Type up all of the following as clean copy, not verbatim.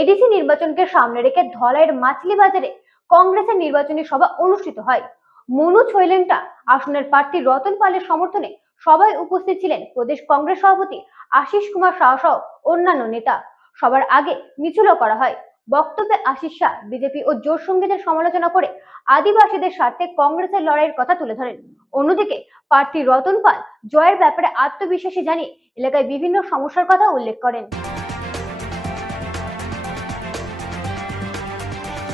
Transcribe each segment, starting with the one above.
ADC নির্বাচনকে সামনে রেখে ধলাইয়ের মাছলি বাজারে কংগ্রেসের নির্বাচনী সভা অনুষ্ঠিত হয়। মনু ছৈলেংটা আসনের প্রার্থী রতন পালের সমর্থনে সভায় উপস্থিত ছিলেন প্রদেশ কংগ্রেস সভাপতি আশিস কুমার শাহ সহ অন্যান্য নেতা। সবার আগে মিছিলও করা হয়। বক্তব্যে আশিস শাহ বিজেপি ও জোট সঙ্গীদের সমালোচনা করে আদিবাসীদের স্বার্থে কংগ্রেসের লড়াইয়ের কথা তুলে ধরেন। অন্যদিকে প্রার্থী রতন পাল জয়ের ব্যাপারে আত্মবিশ্বাসী জানিয়ে এলাকায় বিভিন্ন সমস্যার কথা উল্লেখ করেন।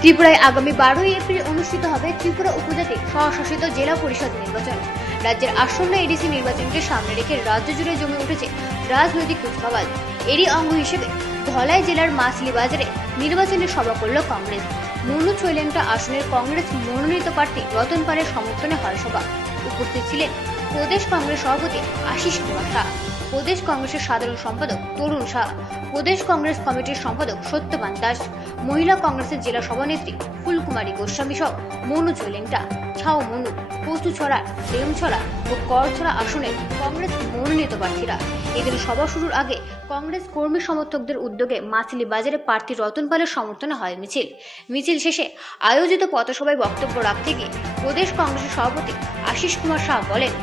ত্রিপুরায় আগামী 12 এপ্রিল অনুষ্ঠিত হবে ত্রিপুরা উপজাতি স্বশাসিত জেলা পরিষদ নির্বাচন। রাজ্যের আসন্ন এডিসি নির্বাচনকে সামনে রেখে রাজ্য জুড়ে জমে উঠেছে রাজনৈতিক কুচকাওয়াজ। এরই অঙ্গ হিসেবে ধলাই জেলার মাছলি বাজারে নির্বাচনী সভা করল কংগ্রেস। মনু ছৈলেংটা আসনের কংগ্রেস মনোনীত প্রার্থী রতন পালের সমর্থনে হয় সভা। উপস্থিত ছিলেন প্রদেশ কংগ্রেস সভাপতি আশিস কুমার শাহ, প্রদেশ কংগ্রেসের সাধারণ সম্পাদক তরুণ শাহ, প্রদেশ কংগ্রেস কমিটির সম্পাদক সত্যবান দাস, মহিলা কংগ্রেসের জেলা সভানেত্রী ফুলকুমারী গোস্বামী সহ মনু ছৈলেংটা, ছাও মনু, কচুছড়া, দেমছড়া ও করছড়া আসনের কংগ্রেস মনোনীত প্রার্থীরা। এদিন সভা শুরুর আগে কংগ্রেস কর্মী সমর্থকদের উদ্যোগে মাছলি বাজারে প্রার্থী রতন পালের সমর্থনে হয় মিছিল শেষে আয়োজিত পথসভায় বক্তব্য রাখতে গিয়ে প্রদেশ কংগ্রেসের সভাপতি আশিস কুমার শাহ বলেন,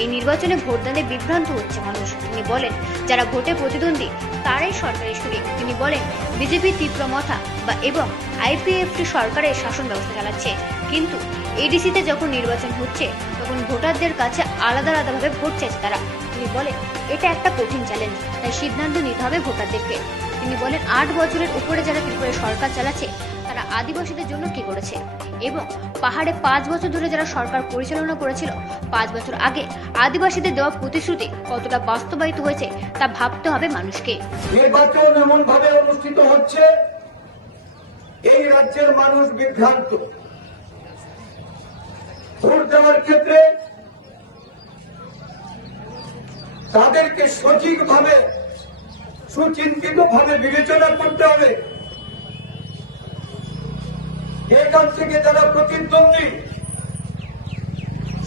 এই নির্বাচনে ভোটদানে বিভ্রান্ত হচ্ছে মানুষ। তিনি বলেন, যারা ভোটে প্রতিদ্বন্দ্বী তারাই সরকারের শরিক। তিনি বলেন, বিজেপি তীব্র মাথা এবং আইপিএফটি সরকারের শাসন ব্যবস্থা চালাচ্ছে, কিন্তু এডিসিতে যখন নির্বাচন হচ্ছে তখন ভোটারদের কাছে আলাদা আলাদাভাবে ভোট চাইছে তারা। তিনি বলেন, এটা একটা কঠিন চ্যালেঞ্জ, তাই সিদ্ধান্ত নিতে হবে ভোটারদেরকে। তিনি বলেন, 8 বছরের উপরে যারা ত্রিপুরায় সরকার চালাচ্ছে তারা আদিবাসীদের জন্য কি করেছে এবং পাহাড়ে 5 বছর ধরে যারা সরকার পরিচালনা করেছিল 5 বছর আগে আদিবাসীদের দেওয়া প্রতিশ্রুতি কতটা বাস্তবায়িত হয়েছে তা ভাবতে হবে মানুষকে। নির্বাচন এমন ভাবে অনুষ্ঠিত হচ্ছে এই রাজ্যের মানুষ বিভ্রান্ত। ভোট দেওয়ার ক্ষেত্রে তাদেরকে সঠিকভাবে সুচিন্তিতভাবে বিবেচনা করতে হবে। এখান থেকে যারা প্রতিদ্বন্দ্বী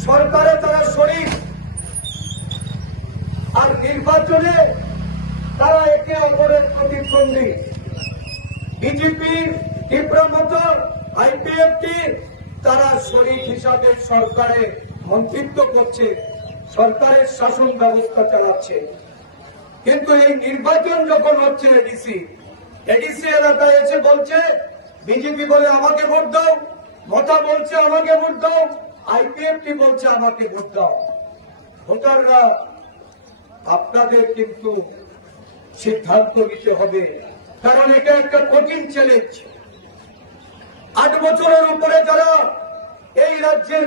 সরকারে তারা শরিক, আর নির্বাচনে তারা একে অপরের প্রতিদ্বন্দ্বী। বিজেপি ত্রিপুরা মতো আইপিএফটি তারা শরিক হিসাবে সরকারে মন্ত্রিত্ব করছে, সরকারের শাসন ব্যবস্থা চালাচ্ছে। কিন্তু এই নির্বাচন যখন হচ্ছে এডিসি এলাকায় এসে বলছে, বিজেপি বলে আমাকে ভোট দাও, মতা বলছে আমাকে ভোট দাও, আইপিএফটি বলছে আমাকে ভোট দাও। ভোটাররা আপনাদের কিন্তু সিদ্ধান্ত নিতে হবে, কারণ এটা একটা কঠিন চ্যালেঞ্জ। 8 বছরের উপরে যারা এই রাজ্যের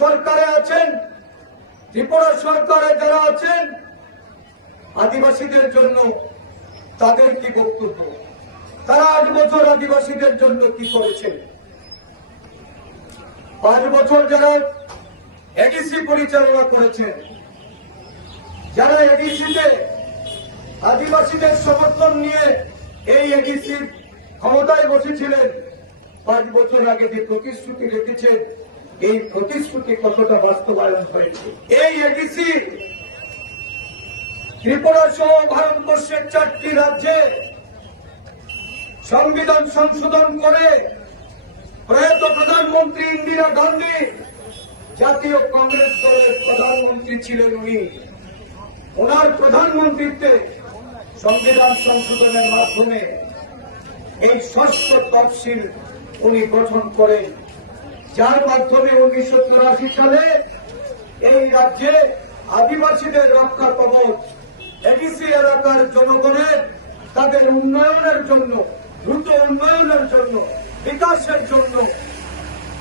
সরকারে আছেন, ত্রিপুরা সরকারে যারা আছেন, আদিবাসীদের জন্য তাদের কি বক্তব্য? তারা 8 বছর আদিবাসীদের জন্য কি করেছেন? 5 বছর যারা এডিসি পরিচালনা করেছেন, যারা এডিসিতে আদিবাসীদের সমর্থন নিয়ে এই এডিসির ক্ষমতায় বসেছিলেন, 5 বছর আগে যে প্রতিশ্রুতি রেখেছেন, এই প্রতিশ্রুতি কতটা বাস্তবায়ন হয়েছে? এই এডিসি ত্রিপুরা সহ ভারতবর্ষের 4টি রাজ্যে সংবিধান সংশোধন করে প্রয়াত প্রধানমন্ত্রী ইন্দিরা গান্ধী, জাতীয় কংগ্রেস দলের প্রধানমন্ত্রী ছিলেন উনি, ওনার প্রধানমন্ত্রীত্বে সংবিধান সংশোধনের মাধ্যমে এই 6ষ্ঠ তফসিল উনি গঠন করেন, যার মাধ্যমে 1983 সালে এই রাজ্যে আদিবাসীদের রক্ষা কবচ, এডিসি এলাকার জনগণের তাদের উন্নয়নের জন্য, দ্রুত উন্নয়নের জন্য, বিকাশের জন্য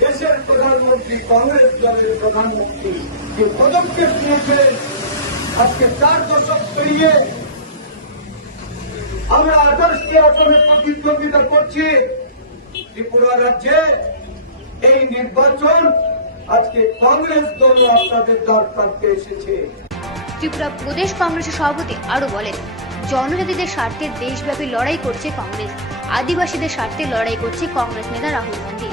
দেশের প্রধানমন্ত্রী, কংগ্রেস দলের প্রধানমন্ত্রী যে পদক্ষেপ নিয়েছিলেন, আজকে 4 দশক পেরিয়ে আমরা 28টি আসনে প্রতিদ্বন্দ্বিতা করছি ত্রিপুরা রাজ্যে। এই নির্বাচন আজকে কংগ্রেস দল আপনাদের দ্বার প্রান্তে এসেছে। ত্রিপুরা প্রদেশ কংগ্রেসের সভাপতি আরো বলেন, জনজাতিদের স্বার্থে দেশব্যাপী লড়াই করছে কংগ্রেস, আদিবাসীদের স্বার্থে লড়াই করছে কংগ্রেস নেতা রাহুল গান্ধী।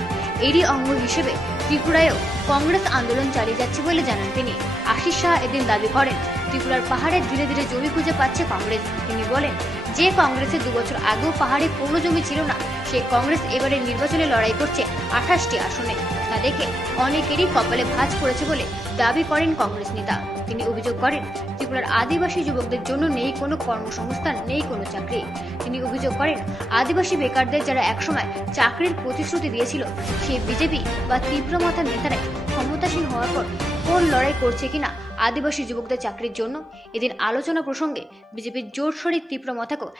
এরই অঙ্গ হিসেবে ত্রিপুরায়ও কংগ্রেস আন্দোলন চালিয়ে যাচ্ছে বলে জানান তিনি। আশিস শাহ এদিন দাবি করেন, ত্রিপুরার পাহাড়ে ধীরে ধীরে জমি খুঁজে পাচ্ছে কংগ্রেস। তিনি বলেন, যে কংগ্রেসের 2 বছর আগেও পাহাড়ে কোনো জমি ছিল না, সেই কংগ্রেস এবারে নির্বাচনে লড়াই করছে 28টি আসনে। তা দেখে অনেকেরই কপালে ভাঁজ পড়েছে বলে দাবি করেন কংগ্রেস নেতা। তিনি অভিযোগ করেন, ত্রিপুরার আদিবাসী যুবকদের জন্য নেই কোনো কর্মসংস্থান, নেই কোনো চাকরি। তিনি অভিযোগ করেন, আদিবাসী বেকারদের যারা একসময় চাকরির প্রতিশ্রুতি দিয়েছিল, সেই বিজেপি বা তীব্র মাথার নেতারাই ক্ষমতাসীন হওয়ার পর কোন লড়াই করছে কিনা আদিবাসী যুবকদের চাকরির জন্য। এদিন আলোচনা প্রসঙ্গে বিজেপির জোরসোরে তীব্র মাথাকেও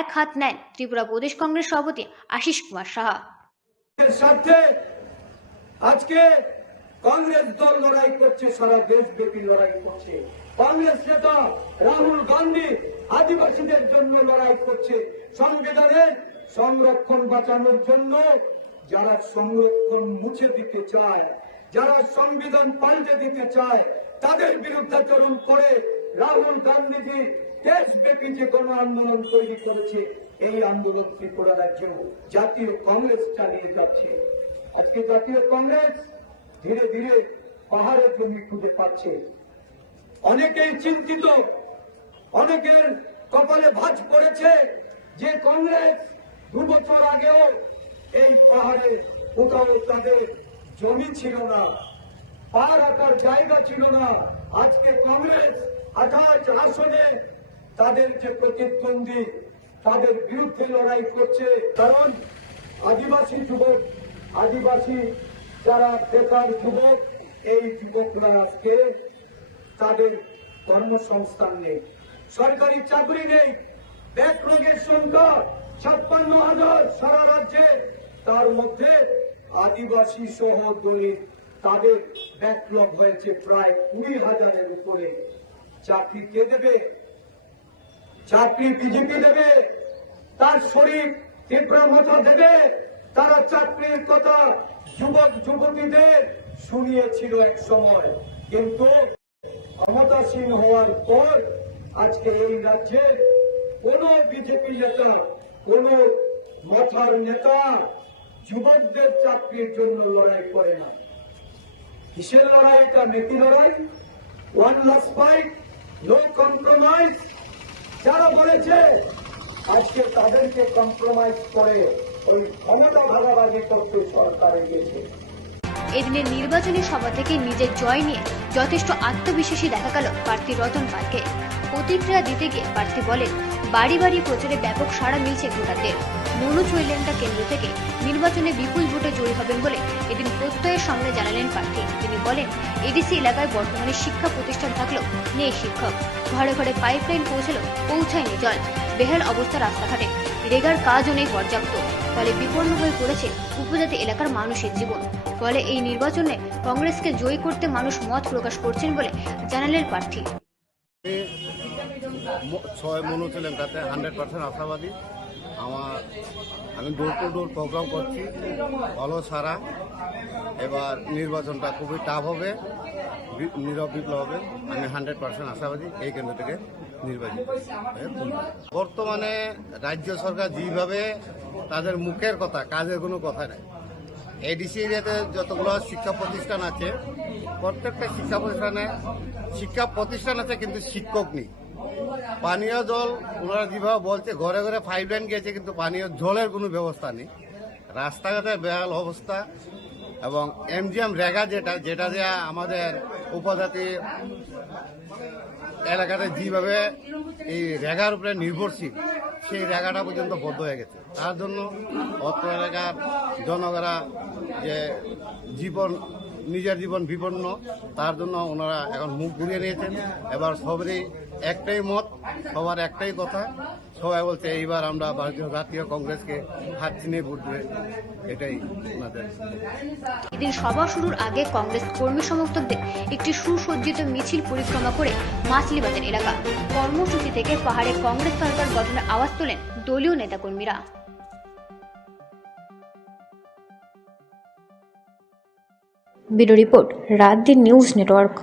এক হাত নেন ত্রিপুরা প্রদেশ কংগ্রেস সভাপতি আশিস কুমার সাহা। এর স্বার্থে আজকে কংগ্রেস দল লড়াই করছে, সারা দেশব্যাপী লড়াই করছে। কংগ্রেস নেতা রাহুল গান্ধী আদিবাসীদের জন্য লড়াই করছে, সংবিধানের সংরক্ষণ বাঁচানোর জন্য। যারা সংরক্ষণ মুছে দিতে চায়, যারা সংবিধান পাল্টে দিতে চায়, তাদের বিরুদ্ধাচরণ করে রাহুল গান্ধীজি দেশব্যাপী যে গণ আন্দোলন তৈরি করেছে, এই আন্দোলন ত্রিপুরা রাজ্যেও জাতীয় কংগ্রেস চালিয়ে যাচ্ছে। আজকে জাতীয় কংগ্রেস ধীরে ধীরে পাহাড়ের জমি খুঁজে পাচ্ছে। অনেকেই চিন্তিত, অনেকের কপালে ভাঁজ পড়েছে যে কংগ্রেস 2 বছর আগেও এই পাহাড়ে কোথাও তাদের জমি ছিল না, পা রাখার জায়গা ছিল না। আজকে কংগ্রেস 28 আসনে তাদের যে প্রতিদ্বন্দ্বী, তাদের বিরুদ্ধে লড়াই করছে। কারণ আদিবাসী যুবক, আদিবাসী যারা বেকার যুবক, এই যুবকরা আজকে তাদের কর্মসংস্থান নেই, সরকারি চাকরি নেই। ব্যাকলগের সংখ্যা 56,000 সারা রাজ্যে, তার মধ্যে আদিবাসী সহ দলিত তাদের ব্যাকলগ হয়েছে প্রায় 20,000-এর উপরে। চাকরি কে দেবে? চাকরি বিজেপি দেবে, তার শরীর তীব্র মতো দেবে। তারা চাকরির কথা যুবক যুবতীদের শুনিয়েছিল এক সময়, কিন্তু ক্ষমতাসীন হওয়ার পর আজকে এই রাজ্যের কোন বিজেপি নেতা, কোন মাথার নেতা যুবকদের চাকরির জন্য লড়াই করে না। কিসের লড়াই এটা? নীতি লড়াই, one last fight, no compromise. যারা বলেছে আজকে তাদেরকে কম্প্রোমাইজ করে ওই ক্ষমতা ভাগাভাগি করতে সরকারে গিয়েছে। এদিনের নির্বাচনী সভা থেকে নিজের জয় নিয়ে যথেষ্ট আত্মবিশ্বাসী দেখা গেল প্রার্থী রতন পালকে। প্রতিক্রিয়া দিতে গিয়ে প্রার্থী বলেন, বাড়ি বাড়ি প্রচারে ব্যাপক সাড়া মিলছে ভোটারদের। মনু চৈলেন্টা কেন্দ্র থেকে নির্বাচনে বিপুল ভোটে জয়ী হবেন বলে এদিন প্রত্যয়ের সঙ্গে জানালেন প্রার্থী। তিনি বলেন, এডিসি এলাকায় বর্তমানে শিক্ষা প্রতিষ্ঠান থাকলেও নেই শিক্ষক, ঘরে ঘরে পাইপলাইন পৌঁছায়নি জল, বেহাল অবস্থা রাস্তাঘাটে, রেগার কাজও নেই পর্যাপ্ত। ফলে বিপন্ন হয়ে পড়েছে উপজাতি এলাকার মানুষের জীবন। ফলে এই নির্বাচনে কংগ্রেসকে জয়ী করতে মানুষ মত প্রকাশ করছেন বলে জানালেন প্রার্থী। মনু চৈলেন্টাতে 100% আশাবাদী। আমি ডোর টু ডোর প্রোগ্রাম করছি, ভালো সারা। এবার নির্বাচনটা খুবই টাফ হবে, নীরব বিপ্লব হবে। আমি 100% আশাবাদী এই কেন্দ্র থেকে নির্বাচিত। বর্তমানে রাজ্য সরকার যেভাবে তাদের মুখের কথা, কাজের কোনো কথা নাই। এডিসি এরিয়াতে যতগুলো শিক্ষা প্রতিষ্ঠান আছে, প্রত্যেকটা শিক্ষা প্রতিষ্ঠান আছে, কিন্তু শিক্ষক নেই। পানীয় জল ওনারা যেভাবে বলছে, ঘরে ঘরে পাইপলাইন গেছে, কিন্তু পানীয় জলের কোনো ব্যবস্থা নেই। রাস্তাঘাটে বেহাল অবস্থা, এবং এমজিএম রেগা যেটা দেয়া আমাদের উপজাতি এলাকাতে যেভাবে এই রেগার উপরে নির্ভরশীল, সেই রেগাটা পর্যন্ত বন্ধ হয়ে গেছে। তার জন্য অত্র এলাকার জনগণরা যে নিজের জীবন বিপন্ন, তার জন্য ওনারা এখন মুখ ঘুরিয়ে নিয়েছেন। এবার সবারই একটাই মত, সবার একটাই কথা, সবাই বলছে এইবার আমরা ভারতীয় জাতীয় কংগ্রেসকে হাত চিনিয়ে ভোট দেবে, এটাই ওনাদের। এদিন সভা শুরুর আগে কংগ্রেস কর্মী সমর্থকদের একটি সুসজ্জিত মিছিল পরিক্রমা করে মাছলিবাজার এলাকা কর্মসূচি থেকে পাহাড়ে কংগ্রেস সরকার গঠনের আওয়াজ তোলেন দলীয় নেতাকর্মীরা। ব্যুরো রিপোর্ট, রাত দিন নিউজ নেটওয়ার্ক।